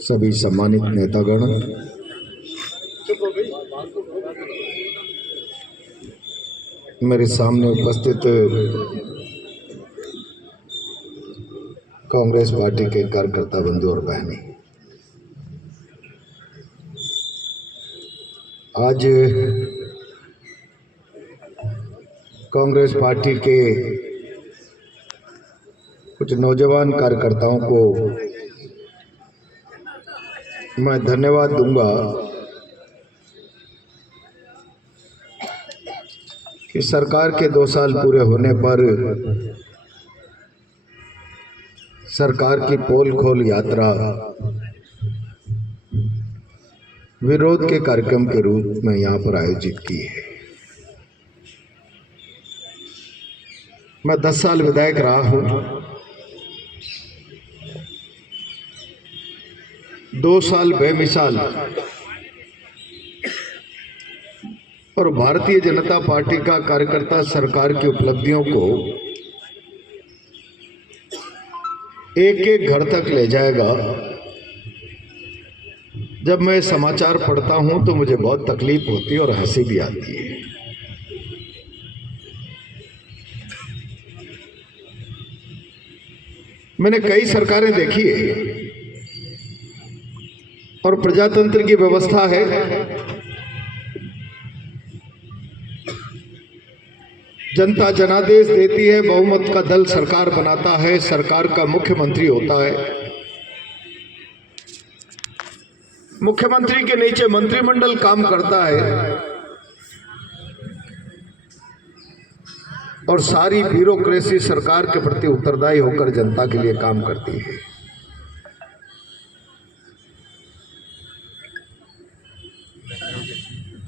सभी सम्मानित नेतागण, मेरे सामने उपस्थित कांग्रेस पार्टी के कार्यकर्ता बंधु और बहनें, आज कांग्रेस पार्टी के कुछ नौजवान कार्यकर्ताओं को मैं धन्यवाद दूंगा कि सरकार के 2 साल पूरे होने पर सरकार की पोल खोल यात्रा विरोध के कार्यक्रम के रूप में यहाँ पर आयोजित की है। मैं 10 साल विधायक रहा हूँ। 2 साल बेमिसाल और भारतीय जनता पार्टी का कार्यकर्ता सरकार की उपलब्धियों को एक एक घर तक ले जाएगा। जब मैं समाचार पढ़ता हूं तो मुझे बहुत तकलीफ होती है और हंसी भी आती है। मैंने कई सरकारें देखी है और प्रजातंत्र की व्यवस्था है। जनता जनादेश देती है, बहुमत का दल सरकार बनाता है, सरकार का मुख्यमंत्री होता है, मुख्यमंत्री के नीचे मंत्रिमंडल काम करता है और सारी ब्यूरोक्रेसी सरकार के प्रति उत्तरदायी होकर जनता के लिए काम करती है।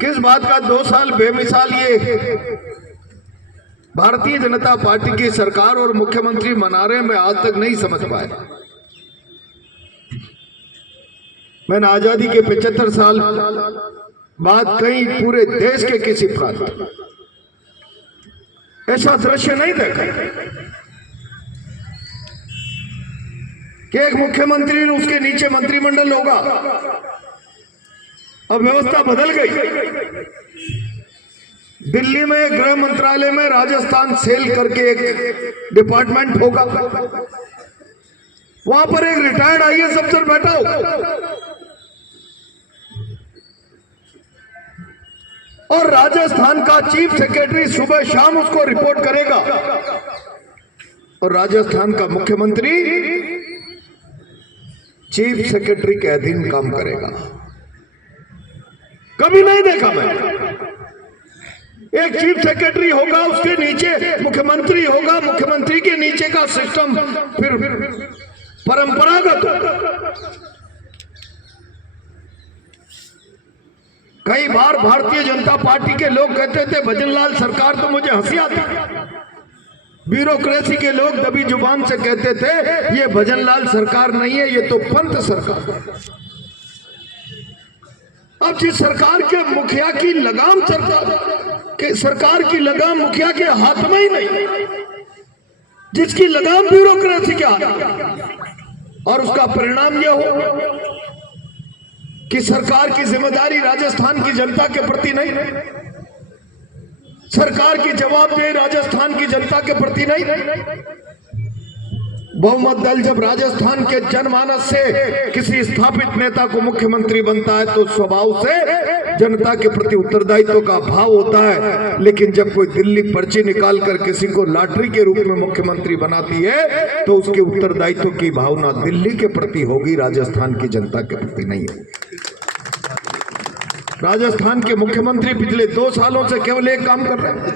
किस बात का 2 साल बेमिसाल ये भारतीय जनता पार्टी की सरकार और मुख्यमंत्री मना रहे, मैं आज तक नहीं समझ पाया। मैंने आजादी के 75 साल बाद कहीं पूरे देश के किसी प्रांत ऐसा दृश्य नहीं देखा कि एक मुख्यमंत्री और उसके नीचे मंत्रिमंडल होगा। अब व्यवस्था बदल गई। दिल्ली में गृह मंत्रालय में राजस्थान सेल करके एक डिपार्टमेंट होगा, वहां पर एक रिटायर्ड आईएएस अफसर बैठा होगा और राजस्थान का चीफ सेक्रेटरी सुबह शाम उसको रिपोर्ट करेगा और राजस्थान का मुख्यमंत्री चीफ सेक्रेटरी के अधीन काम करेगा। कभी नहीं देखा मैं। एक चीफ सेक्रेटरी होगा, उसके नीचे मुख्यमंत्री होगा, मुख्यमंत्री के नीचे का सिस्टम फिर परंपरागत। कई बार भारतीय जनता पार्टी के लोग कहते थे भजनलाल सरकार, तो मुझे हंसी आती। ब्यूरोक्रेसी के लोग दबी जुबान से कहते थे ये भजनलाल सरकार नहीं है, ये तो पंत सरकार। अब जिस सरकार के मुखिया की लगाम सरकार की लगाम मुखिया के हाथ में ही नहीं, जिसकी लगाम ब्यूरोक्रेसी के हाथ, और उसका परिणाम यह हो कि सरकार की जिम्मेदारी राजस्थान की जनता के प्रति नहीं, सरकार की जवाबदेही राजस्थान की जनता के प्रति नहीं। बहुमत दल जब राजस्थान के जनमानस से किसी स्थापित नेता को मुख्यमंत्री बनता है तो स्वभाव से जनता के प्रति उत्तरदायित्व का भाव होता है। लेकिन जब कोई दिल्ली पर्ची निकाल कर किसी को लॉटरी के रूप में मुख्यमंत्री बनाती है तो उसके उत्तरदायित्व की भावना दिल्ली के प्रति होगी, राजस्थान की जनता के प्रति नहीं होगी। राजस्थान के मुख्यमंत्री पिछले 2 सालों से केवल एक काम कर रहे हैं,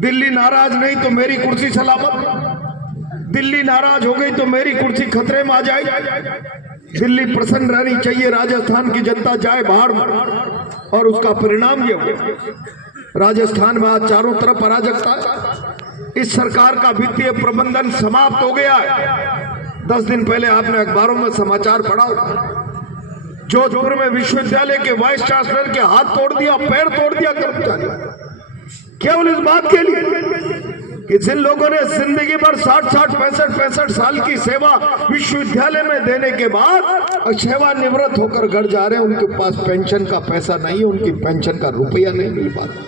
दिल्ली नाराज नहीं तो मेरी कुर्सी सलामत, दिल्ली नाराज हो गई तो मेरी कुर्सी खतरे में आ जाएगी। दिल्ली प्रसन्न रहनी चाहिए, राजस्थान की जनता जाए बाहर। और उसका परिणाम ये हुआ राजस्थान में आज चारों तरफ अराजकता। इस सरकार का वित्तीय प्रबंधन समाप्त हो गया है। 10 दिन पहले आपने अखबारों में समाचार पढ़ा, जोधपुर में विश्वविद्यालय के वाइस चांसलर के हाथ तोड़ दिया, पैर तोड़ दिया कर्मचारी, केवल इस बात के लिए कि जिन लोगों ने जिंदगी भर 60-60, 65-65 साल की सेवा विश्वविद्यालय में देने के बाद सेवानिवृत्त होकर घर जा रहे हैं, उनके पास पेंशन का पैसा नहीं है, उनकी पेंशन का रुपया नहीं मिल पाता।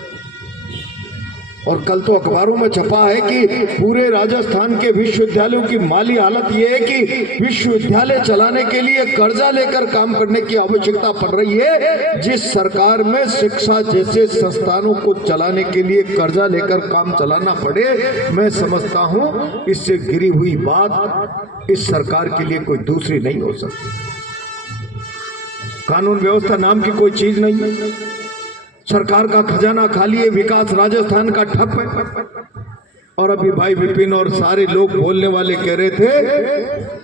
और कल तो अखबारों में छपा है कि पूरे राजस्थान के विश्वविद्यालयों की माली हालत यह है कि विश्वविद्यालय चलाने के लिए कर्जा लेकर काम करने की आवश्यकता पड़ रही है। जिस सरकार में शिक्षा जैसे संस्थानों को चलाने के लिए कर्जा लेकर काम चलाना पड़े, मैं समझता हूं इससे गिरी हुई बात इस सरकार के लिए कोई दूसरी नहीं हो सकती। कानून व्यवस्था नाम की कोई चीज नहीं है। सरकार का खजाना खाली है, विकास राजस्थान का ठप है। और अभी भाई विपिन और सारे लोग बोलने वाले कह रहे थे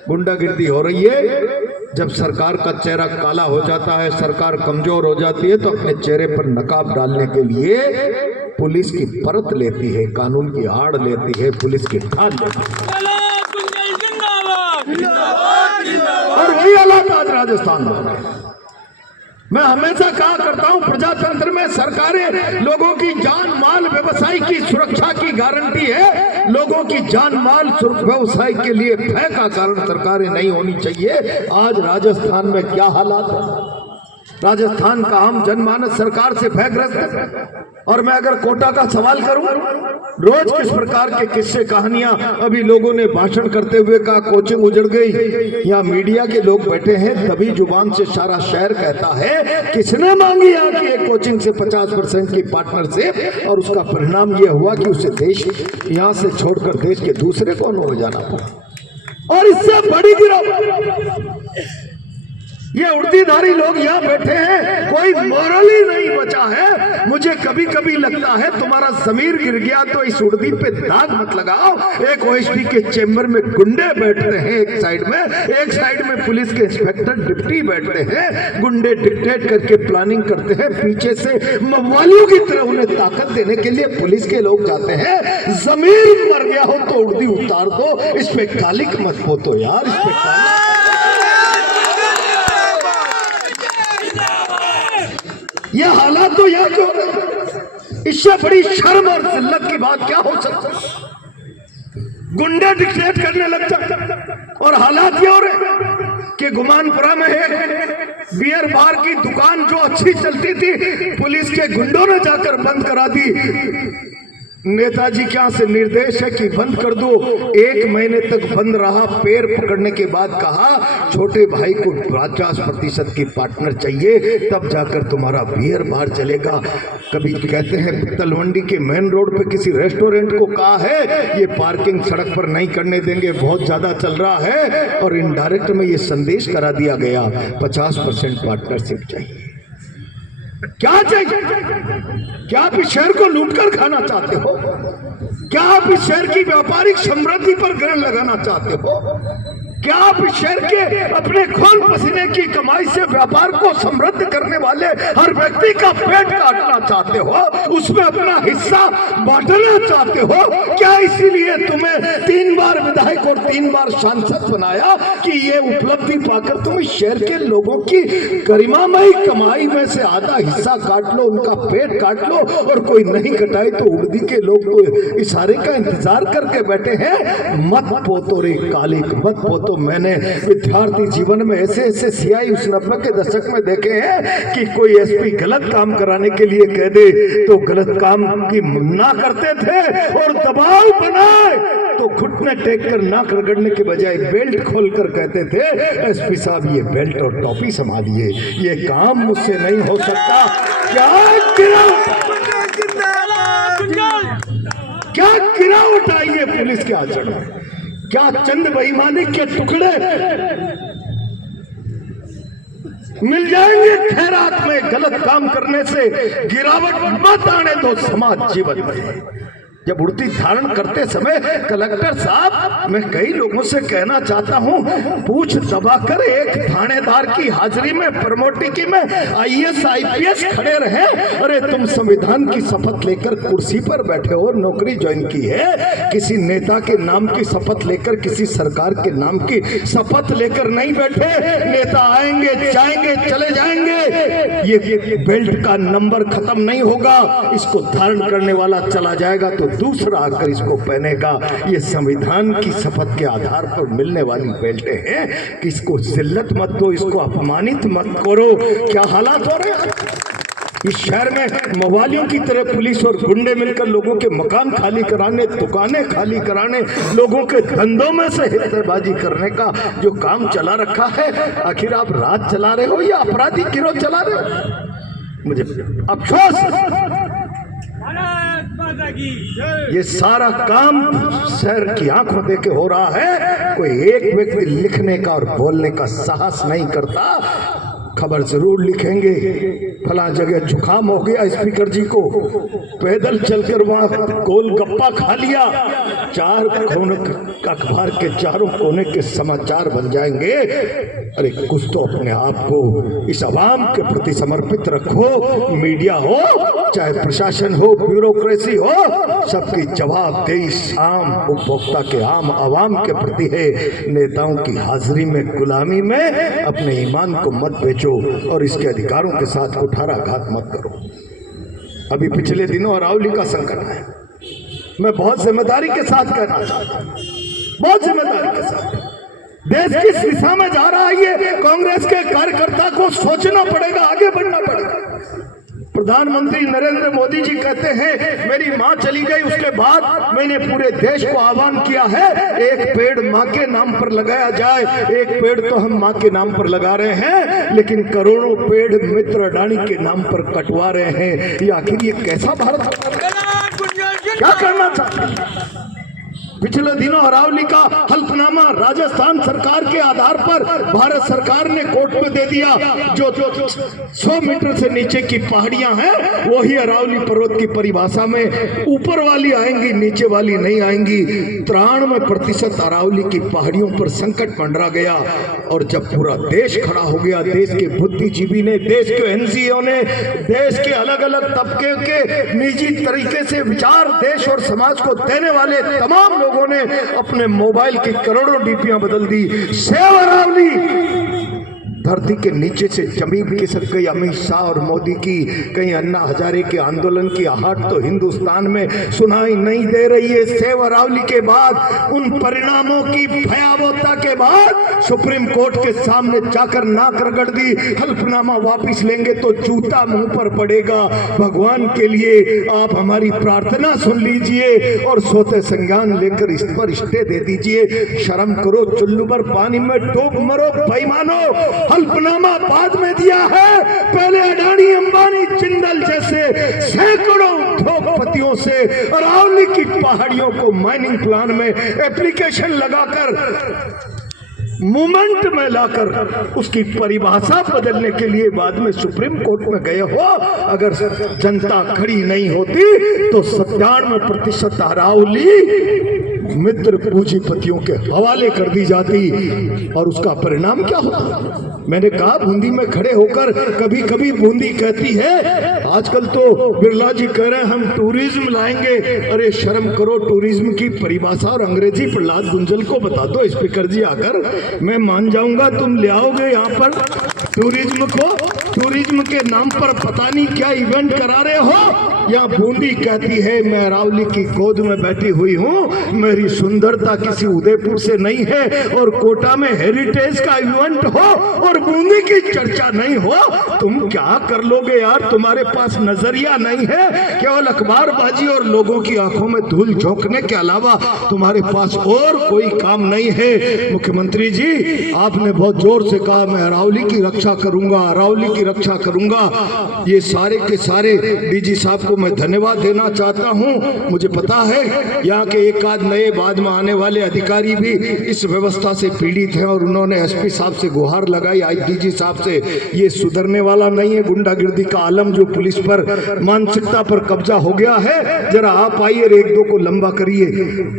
गुंडागिर्दी हो रही है। जब सरकार का चेहरा काला हो जाता है, सरकार कमजोर हो जाती है, तो अपने चेहरे पर नकाब डालने के लिए पुलिस की परत लेती है, कानून की आड़ लेती है, पुलिस की ढाल लेती है। और वही हालात आज राजस्थान में। मैं हमेशा कहा करता हूं, प्रजातंत्र में सरकारें लोगों की जान माल व्यवसाय की सुरक्षा की गारंटी है। लोगों की जान माल व्यवसाय के लिए भय का कारण सरकारें नहीं होनी चाहिए। आज राजस्थान में क्या हालात है? राजस्थान का आम जनमानस सरकार से भयग्रस्त है। और मैं अगर कोटा का सवाल करूं, रोज किस प्रकार के किस्से कहानियां अभी लोगों ने भाषण करते हुए कहा कोचिंग उजड़ गई, यहाँ मीडिया के लोग बैठे हैं, तभी जुबान से सारा शहर कहता है किसने मांगी यहाँ की एक कोचिंग से 50% की पार्टनरशिप, और उसका परिणाम यह हुआ कि उसे देश यहाँ से छोड़कर देश के दूसरे कोनों में जाना पड़ा। और इससे बड़ी गिरावट, ये उर्दीधारी लोग यहाँ बैठे हैं, कोई मोरल ही नहीं बचा है। मुझे कभी कभी लगता है तुम्हारा जमीर गिर गया तो इस उर्दी पे दाग मत लगाओ। एक ओएसडी के चेंबर में गुंडे बैठते हैं एक साइड में पुलिस के इंस्पेक्टर डिप्टी बैठते हैं। गुंडे डिक्टेट करके प्लानिंग करते हैं, पीछे से मवालियों की तरह उन्हें ताकत देने के लिए पुलिस के लोग जाते हैं। जमीर मर गया हो तो उर्दी उतार दो, इस पे कालिक मत पोतो यार, इस पे कालिक। ये हालात तो यहाँ क्यों रहे? इससे बड़ी शर्म और जिल्लत की बात क्या हो सकती? गुंडे डिक्टेट करने लग जाते। और हालात ये हो रहे कि गुमानपुरा में है बियर बार की दुकान जो अच्छी चलती थी, पुलिस के गुंडों ने जाकर बंद करा दी। नेताजी क्या से निर्देश है कि बंद कर दो। 1 महीने तक बंद रहा, पैर पकड़ने के बाद कहा छोटे भाई को 50% की पार्टनर चाहिए, तब जाकर तुम्हारा बियर बार चलेगा। कभी कहते हैं तलवंडी के मेन रोड पे किसी रेस्टोरेंट को कहा है ये पार्किंग सड़क पर नहीं करने देंगे, बहुत ज्यादा चल रहा है, और इनडायरेक्ट में ये संदेश करा दिया गया 50% पार्टनरशिप चाहिए। क्या चाहिए? क्या आप इस शहर को लूटकर खाना चाहते हो? क्या आप इस शहर की व्यापारिक समृद्धि पर ग्रहण लगाना चाहते हो? क्या आप इस शहर के अपने खून पसीने की कमाई से व्यापार को समृद्ध करने वाले हर व्यक्ति का पेट काटना चाहते हो, उसमें अपना हिस्सा बांटना चाहते हो? क्या इसीलिए तुम्हें 3 बार विधायक और 3 बार सांसद बनाया कि ये उपलब्धि पाकर तुम इस शहर के लोगों की गरिमामयी कमाई में से आधा हिस्सा काट लो, उनका पेट काट लो, और कोई नहीं कटाए तो उर्दी के लोग तो इशारे का इंतजार करके बैठे हैं? मत पोतो रे कालिक, मत पोतो। तो मैंने विद्यार्थी जीवन में ऐसे सियाई उस 90 के दशक में देखे हैं कि कोई एसपी गलत काम कराने के लिए कह दे तो गलत काम की ना करते थे, और दबाव बनाए तो घुटने टेक कर नाक रगड़ने के बजाय बेल्ट खोलकर कहते थे एसपी साहब ये बेल्ट और टोपी संभालिए, ये काम मुझसे नहीं हो सकता। क्या गिरावट आई है पुलिस के आचरण में? क्या चंद बेईमानी के टुकड़े मिल जाएंगे खैरात में? गलत काम करने से गिरावट मत आने दो समाज जीवन में। जब उड़ती धारण करते समय कलेक्टर साहब, मैं कई लोगों से कहना चाहता हूं, पूछ दबाकर एक थानेदार की हाजिरी में प्रमोटिकी में IAS IPS खड़े रहे। अरे तुम संविधान की शपथ लेकर कुर्सी पर बैठे हो, नौकरी ज्वाइन की है, किसी नेता के नाम की शपथ लेकर, किसी सरकार के नाम की शपथ लेकर नहीं बैठे। नेता आएंगे जाएंगे चले जाएंगे, ये बेल्ट का नंबर खत्म नहीं होगा, इसको धारण करने वाला चला जाएगा तो दूसरा आकर इसको पहनेगा। ये संविधान की शपथ के आधार पर मिलने वाली बेल्टें हैं कि इसको जिल्लत मत दो, इसको अपमानित मत करो। क्या हालात हो रहे हैं इस शहर में, मवालियों की तरह पुलिस और गुंडे मिलकर लोगों के मकान खाली कराने, दुकानें खाली कराने, लोगों के धंधों में से हिस्सेबाजी करने का जो काम चला रखा है। आखिर आप राज चला रहे हो या अपराधी गिरोह चला रहे हो? मुझे अफसोस, ये सारा काम शहर की आंखों देके हो रहा है। कोई एक व्यक्ति लिखने का और बोलने का साहस नहीं करता। खबर जरूर लिखेंगे, फला जगह जुकाम हो गया स्पीकर जी को, पैदल चलकर वहां गोलगप्पा खा लिया। चार कोने अखबार के चारों कोने के समाचार बन जाएंगे। अरे कुछ तो अपने आप को इस आवाम के प्रति समर्पित रखो। मीडिया हो चाहे प्रशासन हो, ब्यूरोक्रेसी हो, सबकी जवाबदेही आम उपभोक्ता के, आम आवाम के प्रति है। नेताओं की हाजिरी में, गुलामी में अपने ईमान को मत बेचो और इसके अधिकारों के साथ कुठाराघात मत करो। अभी पिछले दिनों अरावली का संकट है, मैं बहुत जिम्मेदारी के साथ कहना चाहता हूं, बहुत जिम्मेदारी के साथ। देश किस दिशा में जा रहा है ये कांग्रेस के कार्यकर्ता को सोचना पड़ेगा, आगे बढ़ना पड़ेगा। प्रधानमंत्री नरेंद्र मोदी जी कहते हैं मेरी मां चली गई, उसके बाद मैंने पूरे देश को आह्वान किया है एक पेड़ मां के नाम पर लगाया जाए। एक पेड़ तो हम मां के नाम पर लगा रहे हैं, लेकिन करोड़ों पेड़ मित्र अडानी के नाम पर कटवा रहे हैं। ये आखिर ये कैसा भारत, क्या करना चाहते हैं? पिछले दिनों अरावली का हल्फनामा राजस्थान सरकार के आधार पर भारत सरकार ने कोर्ट में दे दिया। जो 100 मीटर से नीचे की पहाड़ियां हैं वही अरावली पर्वत की परिभाषा में ऊपर वाली आएंगी, नीचे वाली नहीं आएंगी। 93% अरावली की पहाड़ियों पर संकट मंडरा गया। और जब पूरा देश खड़ा हो गया, देश के बुद्धिजीवी ने, देश के एनजीओ ने, देश के अलग अलग तबके के निजी तरीके से विचार देश और समाज को देने वाले तमाम लोगों ने अपने मोबाइल की करोड़ों डीपियां बदल दी। सेव अरावली, धरती के नीचे से जमीन खिसक गई। अमित शाह और मोदी की, कहीं अन्ना हजारे के आंदोलन की आहट तो हिंदुस्तान में सुनाई नहीं दे रही है। सेव अरावली के बाद, उन परिणामों की भयावहता के बाद सुप्रीम कोर्ट के सामने जाकर नाक रगड़ दी। हल्फनामा वापिस लेंगे तो जूता मुंह पर पड़ेगा। भगवान के लिए आप हमारी प्रार्थना सुन लीजिए और सोते संज्ञान लेकर इस पर स्टे दे दीजिए। शर्म करो, चुल्लू पर पानी में डूब मरो बेईमानो। हल्फनामा बाद में दिया है, पहले अडानी, अंबानी, जिंदल जैसे सैकड़ों उद्योगपतियों से अरावली की पहाड़ियों को माइनिंग प्लान में एप्लीकेशन लगाकर, मूवमेंट में लाकर उसकी परिभाषा बदलने के लिए बाद में सुप्रीम कोर्ट में गए हो। अगर जनता खड़ी नहीं होती तो 97% अरावली मित्र पूंजीपतियों के हवाले कर दी जाती। और उसका परिणाम क्या होता? मैंने कहा बूंदी में खड़े होकर, कभी कभी बूंदी कहती है, आजकल तो बिरला जी कह रहे हैं हम टूरिज्म लाएंगे। अरे शर्म करो, टूरिज्म की परिभाषा और अंग्रेजी प्रहलाद गुंजल को बता दो स्पीकर जी आकर, मैं मान जाऊंगा तुम ले आओगे यहाँ पर टूरिज्म को। टूरिज्म के नाम पर पता नहीं क्या इवेंट करा रहे हो। यहाँ बूंदी कहती है मैं अरावली की गोद में बैठी हुई हूँ, मेरी सुंदरता किसी उदयपुर से नहीं है। और कोटा में हेरिटेज का इवेंट हो और बूंदी की चर्चा नहीं हो, तुम क्या कर लोगे यार? तुम्हारे पास नजरिया नहीं है, केवल अखबारबाजी और लोगों की आंखों में धूल झोंकने के अलावा तुम्हारे पास और कोई काम नहीं है। मुख्यमंत्री जी, आपने बहुत जोर से कहा मैं अरावली की रक्षा करूंगा, अरावली की रक्षा करूंगा। ये सारे के सारे डीजी साहब को मैं धन्यवाद देना चाहता हूं। मुझे पता है यहाँ के एक आध नए बाद में आने वाले अधिकारी भी इस व्यवस्था से पीड़ित हैं और उन्होंने एसपी साहब से गुहार लगाई, आईजीजी साहब से। ये सुधरने वाला नहीं है। गुंडागिर्दी का आलम जो पुलिस पर, मानसिकता पर कब्जा हो गया है, जरा आप आइए और एक दो को लंबा करिए।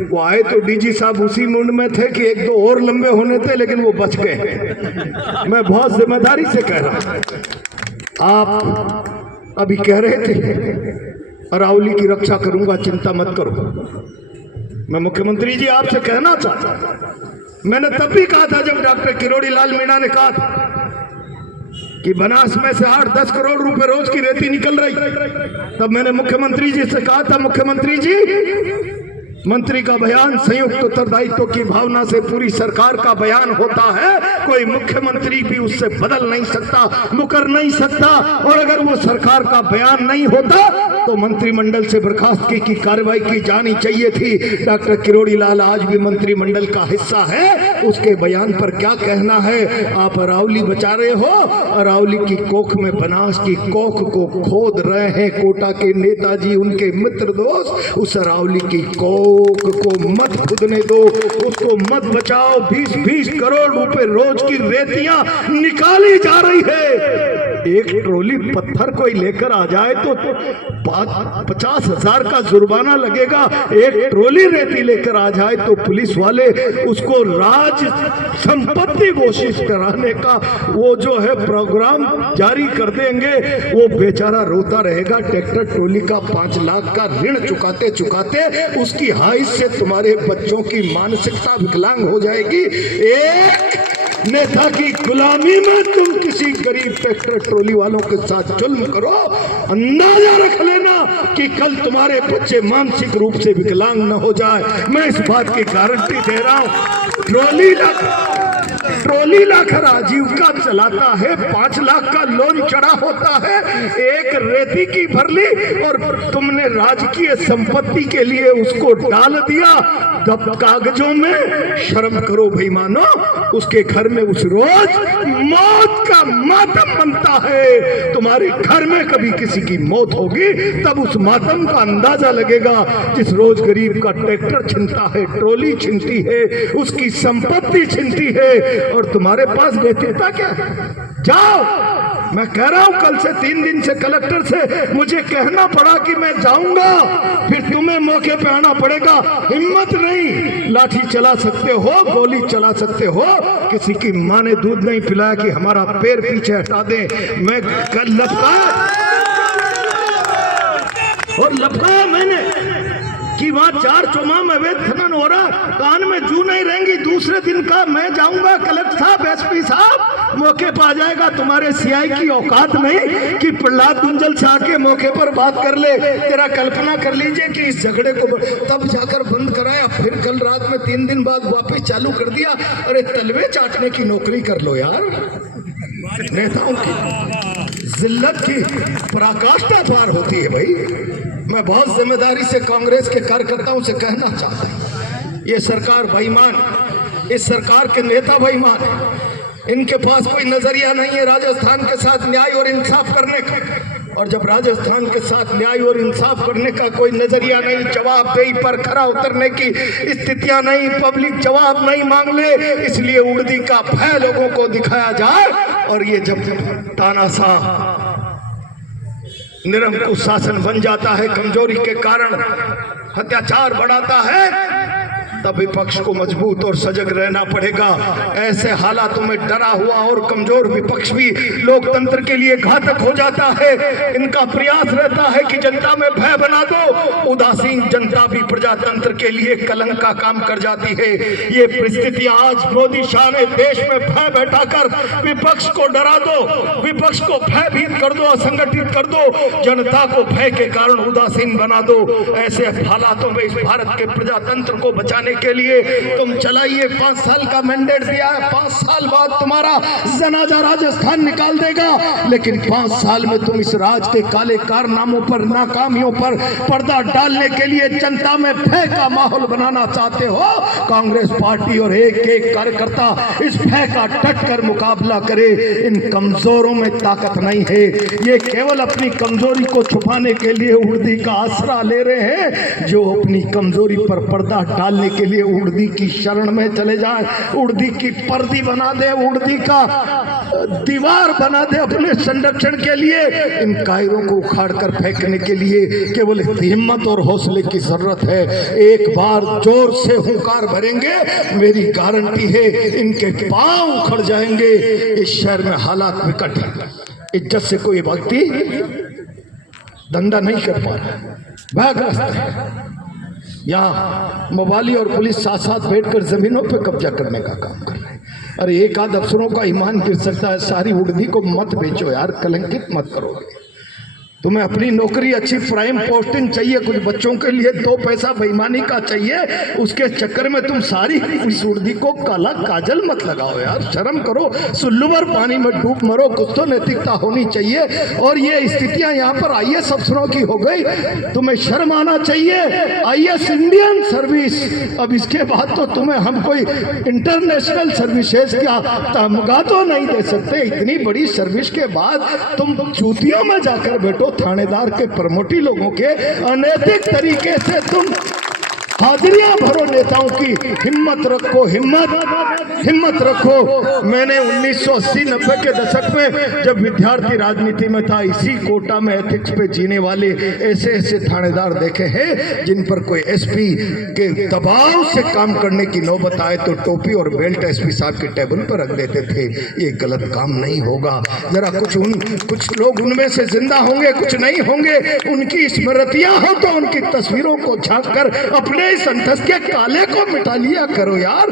वो आए तो डीजी साहब उसी मुंड में थे कि एक दो और लंबे होने थे, लेकिन वो बच गए। मैं बहुत जिम्मेदारी से कह रहा हूं। आप अभी कह रहे थे अरावली की रक्षा करूंगा, चिंता मत करो। मैं मुख्यमंत्री जी आपसे कहना चाहता हूं, मैंने तब भी कहा था जब डॉक्टर किरोड़ी लाल मीणा ने कहा था कि बनास में से 8-10 करोड़ रुपए रोज की रेती निकल रही। तब मैंने मुख्यमंत्री जी से कहा था, मुख्यमंत्री जी मंत्री का बयान संयुक्त उत्तरदायित्व की भावना से पूरी सरकार का बयान होता है, कोई मुख्यमंत्री भी उससे बदल नहीं सकता, मुकर नहीं सकता। और अगर वो सरकार का बयान नहीं होता तो मंत्रिमंडल से बर्खास्तगी की कार्रवाई की जानी चाहिए थी। डॉक्टर किरोड़ी लाल आज भी मंत्रिमंडल का हिस्सा है, उसके बयान पर क्या कहना है? आप अरावली बचा रहे हो, अरावली की कोख में बनास की कोख को खोद रहे हैं कोटा के नेताजी, उनके मित्र दोस्त। उस अरावली की कोख को मत खुदने दो, उसको मत बचाओ। 20-20 करोड़ रुपए रोज की रेतियां निकाली जा रही है। एक ट्रोली पत्थर कोई लेकर आ जाए तो 50,000 का जुर्माना लगेगा। एक ट्रोली रेती लेकर आ जाए तो पुलिस वाले उसको राज संपत्ति घोषित कराने का वो जो है प्रोग्राम जारी कर देंगे। वो बेचारा रोता रहेगा। ट्रैक्टर ट्रोली का 5 लाख का ऋण चुकाते चुकाते उसकी हाइट से तुम्हारे बच्चों की मानसिकता विकलांग हो जाएगी। एक नेता की गुलामी में तुम किसी गरीब ट्रैक्टर ट्रोली वालों के साथ जुल्म करो, अंदाजा रख लेना कि कल तुम्हारे बच्चे मानसिक रूप से विकलांग न हो जाए। मैं इस बात की गारंटी दे रहा हूं। ट्रोली लाकर आजीविका चलाता है, 5 लाख का लोन चढ़ा होता है, एक रेती की भर ली और तुमने राजकीय संपत्ति के लिए उसको डाल दिया दब कागजों में। शर्म करो भाई मानो। उसके घर में उस रोज मौत का मातम बनता है। तुम्हारे घर में कभी किसी की मौत होगी तब उस मातम का अंदाजा लगेगा। जिस रोज गरीब का ट्रैक्टर छिनता है, ट्रोली छिनती है, उसकी संपत्ति छिनती है, और तुम्हारे पास नैतिकता क्या है? जाओ। मैं कह रहा हूं कल से 3 दिन से कलेक्टर से मुझे कहना पड़ा कि मैं जाऊंगा, फिर तुम्हें मौके पे आना पड़ेगा। हिम्मत नहीं, लाठी चला सकते हो, गोली चला सकते हो। किसी की माँ ने दूध नहीं पिलाया कि हमारा पैर पीछे हटा दे। मैं कल लपकाया मैंने कि वहाँ 4 चौमा में अवैध खनन हो रहा, कान में जू नहीं रहेंगी। दूसरे दिन का मैं जाऊंगा, कलेक्टर साहब, एसपी साहब मौके पर आ जाएगा। तुम्हारे सीआई की औकात नहीं कि प्रहलाद गुंजल से आके मौके पर बात कर ले। तेरा कल्पना कर लीजिए कि इस झगड़े को तब जाकर बंद कराया, फिर कल रात में 3 दिन बाद वापस चालू कर दिया। अरे तलवे चाटने की नौकरी कर लो यार। नेताओं की जिल्लत की पराकाष्ठा पार होती है भाई। मैं बहुत जिम्मेदारी से कांग्रेस के कार्यकर्ताओं से कहना चाहता हूं, ये सरकार बेईमान, इस सरकार के नेता बेईमान। इनके पास कोई नजरिया नहीं है राजस्थान के साथ न्याय और इंसाफ करने का। और जब राजस्थान के साथ न्याय और इंसाफ करने का कोई नजरिया नहीं, जवाबदेही पर खरा उतरने की स्थितियां नहीं, पब्लिक जवाब नहीं मांग ले, इसलिए उड़दी का भय लोगों को दिखाया जाए। और ये जब तानाशाह निरंकुश शासन बन जाता है, कमजोरी के कारण अत्याचार बढ़ाता है, तब विपक्ष को मजबूत और सजग रहना पड़ेगा। ऐसे हालातों में डरा हुआ और कमजोर विपक्ष भी लोकतंत्र के लिए घातक हो जाता है। इनका प्रयास रहता है कि जनता में भय बना दो। उदासीन जनता भी प्रजातंत्र के लिए कलंक का काम कर जाती है। ये परिस्थितियां आज मोदी शाह ने देश में भय बैठाकर विपक्ष को डरा दो, विपक्ष को भयभीत कर दो, असंगठित कर दो, जनता को भय के कारण उदासीन बना दो। ऐसे हालातों में इस भारत के प्रजातंत्र को बचाने के लिए तुम चलाइए। 5 साल का मैंडेट दिया है, 5 साल बाद तुम्हारा जनाजा राजस्थान निकाल देगा, लेकिन 5 साल में तुम इस राज के काले कारनामों पर, नाकामियों पर पर्दा डालने के लिए जनता में भय का माहौल बनाना चाहते हो। कांग्रेस पार्टी और एक एक कार्यकर्ता इस भय का डट कर मुकाबला करे। इन कमजोरों में ताकत नहीं है, ये केवल अपनी कमजोरी को छुपाने के लिए उड़दी का आसरा ले रहे हैं। जो अपनी कमजोरी पर पर्दा डालने के लिए उड़दी की शरण में चले जाए, उड़दी की पर्दी बना दे, उड़दी का दीवार बना दे अपने संरक्षण के लिए, इन कायरों को उखाड़ कर फेंकने के लिए केवल हिम्मत और हौसले की जरूरत है। एक बार जोर से हुंकार भरेंगे, मेरी गारंटी है इनके पांव उखड़ जाएंगे। इस शहर में हालात विकट है, इज्जत से कोई व्यक्ति धंधा नहीं कर पा रहा, भयग्रस्त है। यहाँ मोबाली और पुलिस साथ साथ बैठकर जमीनों पर कब्जा करने का काम कर रहे हैं। अरे एक आध अफसरों का ईमान गिर सकता है, सारी उड़दी को मत बेचो यार, कलंकित मत करोगे। तुम्हें अपनी नौकरी अच्छी प्राइम पोस्टिंग चाहिए, कुछ बच्चों के लिए 2 पैसा बेईमानी का चाहिए, उसके चक्कर में तुम सारी इस उड़दी को काला काजल मत लगाओ यार, शर्म करो, सुल्लूभर पानी में डूब मरो, कुछ तो नैतिकता होनी चाहिए। और ये स्थितियां यहाँ पर IAS अफसरों की हो गई, तुम्हें शर्म आना चाहिए। IAS इंडियन सर्विस, अब इसके बाद तो तुम्हें हम कोई इंटरनेशनल सर्विसेज का तमगा तो नहीं दे सकते। इतनी बड़ी सर्विस के बाद तुम चूतियों में जाकर बैठो, थानेदार के प्रमोटी लोगों के अनैतिक तरीके से तुम हाजिरियां भरो नेताओं की। हिम्मत रखो, हिम्मत रखो। मैंने 1980-90 के दशक में जब विद्यार्थी राजनीति में था, इसी कोटा में एथिक्स पे जीने वाले ऐसे ऐसे थानेदार देखे हैं जिन पर कोई SP के दबाव से काम करने की नौबत आए तो टोपी और बेल्ट SP साहब के टेबल पर रख देते थे। ये गलत काम नहीं होगा। जरा कुछ लोग उनमें से जिंदा होंगे, कुछ नहीं होंगे, उनकी स्मृतियां हो तो उनकी तस्वीरों को झांक कर अपने संतस के काले को मिटा लिया करो यार।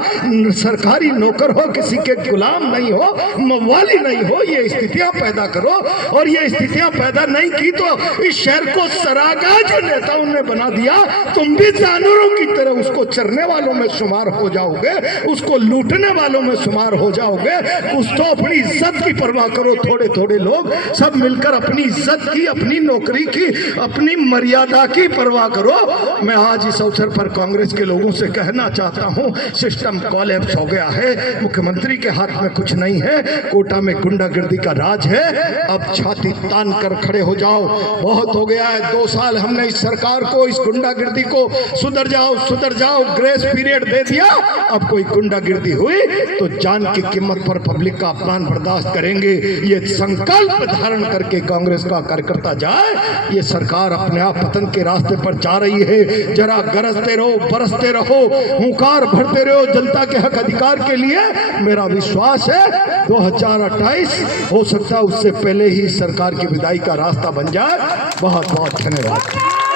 सरकारी नौकर हो, किसी के गुलाम नहीं हो, मवाली नहीं हो, ये स्थितियां पैदा करो। और ये स्थितियां पैदा नहीं की तो इस शहर को सरागा जो नेताओं ने बना दिया, तुम भी जानवरों की तरह उसको चरने वालों में शुमार हो जाओगे, उसको लूटने वालों में शुमार हो जाओगे। कुछ तो अपनी इज्जत की परवाह करो। थोड़े थोड़े लोग सब मिलकर अपनी इज्जत की, अपनी नौकरी की, अपनी मर्यादा की परवाह करो। मैं आज इस अवसर पर कांग्रेस के लोगों से कहना चाहता हूं, सिस्टम कोलैप्स हो गया है, मुख्यमंत्री के हाथ में कुछ नहीं है, कोटा में गुंडागर्दी का राज है। अब छाती तान कर खड़े हो जाओ, बहुत हो गया है। 2 साल हमने इस सरकार को, इस गुंडागर्दी को सुधर जाओ ग्रेस पीरियड दे दिया। अब कोई गुंडागर्दी हुई तो जान की कीमत पर पब्लिक का अपमान बर्दाश्त करेंगे। ये संकल्प धारण करके कांग्रेस का कार्यकर्ता जाए, ये सरकार अपने आप पतन के रास्ते पर जा रही है। जरा गरजते रहो, बरसते रहो, हुंकार भरते रहो जनता के हक अधिकार के लिए। मेरा विश्वास है 2028 हो सकता है उससे पहले ही सरकार की विदाई का रास्ता बन जाए। बहुत बहुत धन्यवाद।